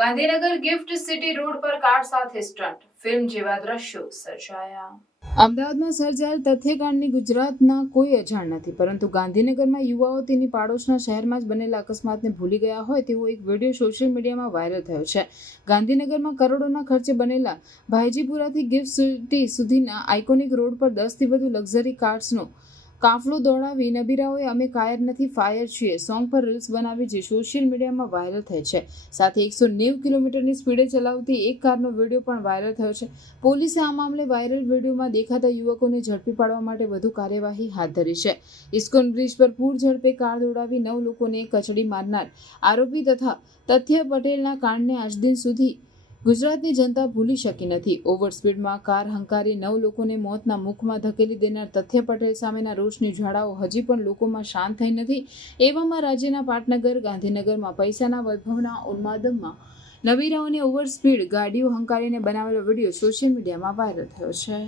Gandhinagar gift city road પર car સાથે stunt, film જેવા દ્રશ્યો સર્જાયા. અમદાવાદમાં સર્જાયેલ તથ્યકાંડની ગુજરાતના કોઈ અજાણ નથી, પરંતુ ગાંધીનગરમાં યુવાઓ તેની પાડોશના શહેરમાં જ બનેલા અકસ્માતને ભૂલી ગયા હોય તેવો એક વિડીયો સોશિયલ મીડિયામાં વાયરલ થયો છે. ગાંધીનગરમાં કરોડોના ખર્ચે બનેલા ભાઈજીપુરાથી ગિફ્ટ સિટી સુધીના આઇકોનિક રોડ પર 10થી વધુ લક્ઝરી કાર્સનો કાફલો દોડાવી નબીરાઓએ "અમે કાયર નથી, ફાયર છીએ" સોંગ પર રીલ્સ બનાવી જે સોશિયલ મીડિયામાં વાયરલ થઈ છે. સાથે 190 કિલોમીટરની સ્પીડે ચલાવતી એક કારનો વિડીયો પણ વાયરલ થયો છે. પોલીસે આ મામલે વાયરલ વિડીયોમાં દેખાતા યુવકોને ઝડપી પાડવા માટે વધુ કાર્યવાહી હાથ ધરી છે. ઇસ્કોન બ્રિજ પર પૂર ઝડપે કાર દોડાવી 9 લોકોને કચડી મારનાર આરોપી તથા તથ્ય પટેલના કાંડને આજ દિન સુધી ગુજરાતની જનતા ભૂલી શકી નથી. ઓવર સ્પીડમાં કાર હંકારી 9 લોકોને મોતના મુખમાં ધકેલી દેનાર તથ્ય પટેલ સામેના રોષની જ્વાળાઓ હજી પણ લોકોમાં શાંત થઈ નથી. એવામાં રાજ્યના પાટનગર ગાંધીનગરમાં પૈસાના વૈભવના ઉન્માદમાં નબીરાઓને ઓવર સ્પીડ ગાડીઓ હંકારીને બનાવેલો વિડીયો સોશિયલ મીડિયામાં વાયરલ થયો છે.